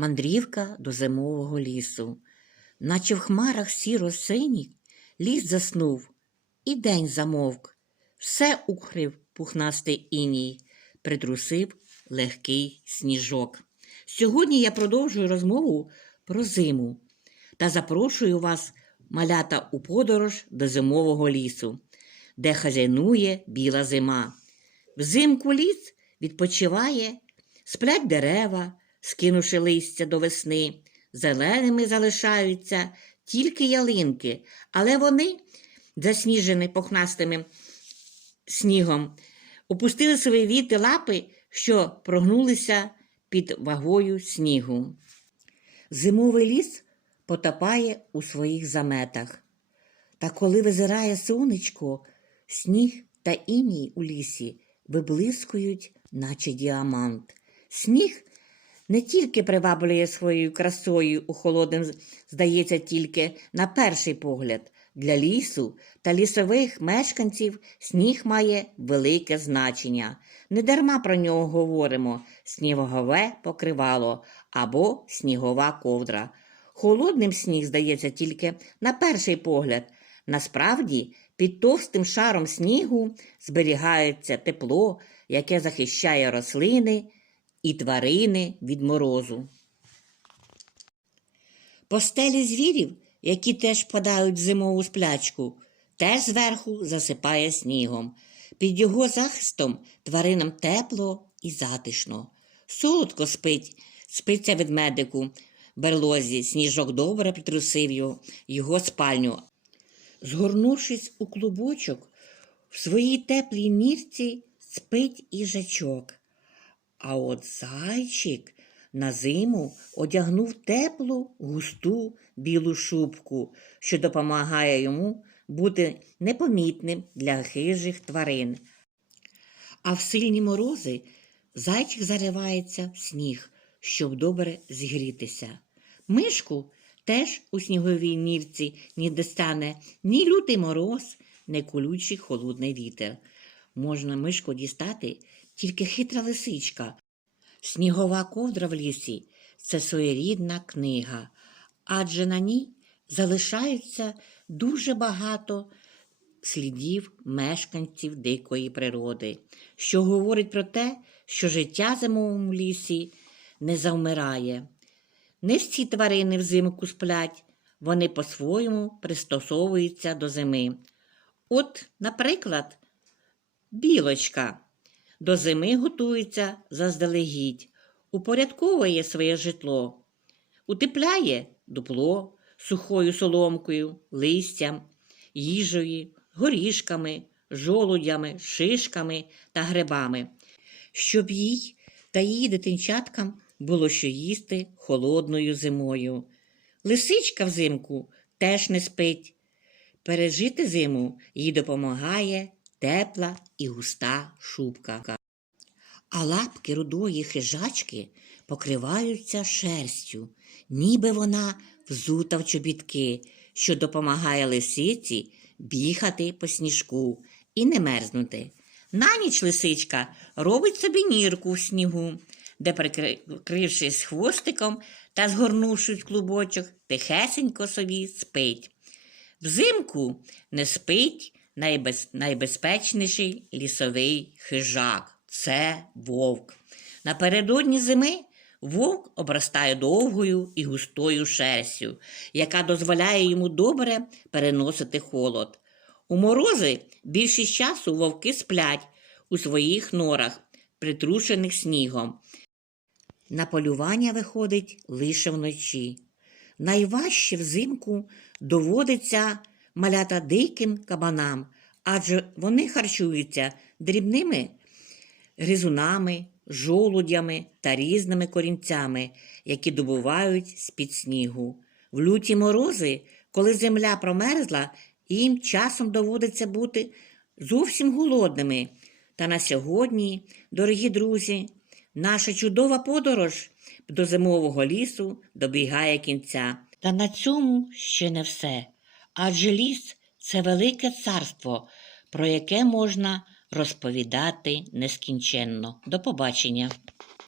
мандрівка до зимового лісу. Наче в хмарах сіро синій, ліс заснув, і день замовк. Все укрив пухнастий іній, притрусив легкий сніжок. Сьогодні я продовжую розмову про зиму та запрошую вас, малята, у подорож до зимового лісу, де хазяйнує біла зима. Взимку ліс відпочиває, сплять дерева, скинувши листя до весни. Зеленими залишаються тільки ялинки, але вони, засніжені пухнастими снігом, опустили свої віти лапи, що прогнулися під вагою снігу. Зимовий ліс потопає у своїх заметах. Та коли визирає сонечко, сніг та іній у лісі виблискують, наче діамант. Сніг не тільки приваблює своєю красою у холодним, здається, тільки на перший погляд. Для лісу та лісових мешканців сніг має велике значення. Недарма про нього говоримо снігове покривало або снігова ковдра. Холодним сніг здається тільки на перший погляд. Насправді, під товстим шаром снігу зберігається тепло, яке захищає рослини і тварини від морозу. Постелі звірів, які теж впадають в зимову сплячку, теж зверху засипає снігом. Під його захистом тваринам тепло і затишно. Солодко спить, спиться ведмедику, берлозі, сніжок добре притрусив його, спальню. Згорнувшись у клубочок, в своїй теплій мірці спить їжачок. А от зайчик на зиму одягнув теплу, густу білу шубку, що допомагає йому бути непомітним для хижих тварин. А в сильні морози зайчик заривається в сніг, щоб добре зігрітися. Мишку теж у сніговій нірці не достане ні лютий мороз, ні колючий холодний вітер. Можна мишку дістати тільки хитра лисичка. Снігова ковдра в лісі це своєрідна книга, адже на ній залишаються дуже багато слідів мешканців дикої природи, що говорить про те, що життя зимовому лісі не завмирає. Не всі тварини взимку сплять, вони по-своєму пристосовуються до зими. От, наприклад, білочка до зими готується заздалегідь, упорядковує своє житло, утепляє дупло сухою соломкою, листям, їжею, горішками, жолудями, шишками та грибами, щоб їй та її дитинчаткам було що їсти холодною зимою. Лисичка взимку теж не спить. Пережити зиму їй допомагає тепла і густа шубка. А лапки рудої хижачки покриваються шерстю, ніби вона взута в чобітки, що допомагає лисиці бігати по сніжку і не мерзнути. На ніч лисичка робить собі нірку в снігу, де, прикрившись хвостиком та згорнувшись клубочок, тихесенько собі спить. Взимку не спить найбез... найбезпечніший лісовий хижак це вовк. Напередодні зими вовк обростає довгою і густою шерстю, яка дозволяє йому добре переносити холод. У морози більшість часу вовки сплять у своїх норах, притрушених снігом. На полювання виходить лише вночі. Найважче взимку доводиться малята диким кабанам, адже вони харчуються дрібними гризунами, жолудями та різними корінцями, які добувають з-під снігу. В люті морози, коли земля промерзла, їм часом доводиться бути зовсім голодними. Та на сьогодні, дорогі друзі, наша чудова подорож до зимового лісу добігає кінця. Та на цьому ще не все. Адже ліс це велике царство, про яке можна розповідати нескінченно. До побачення!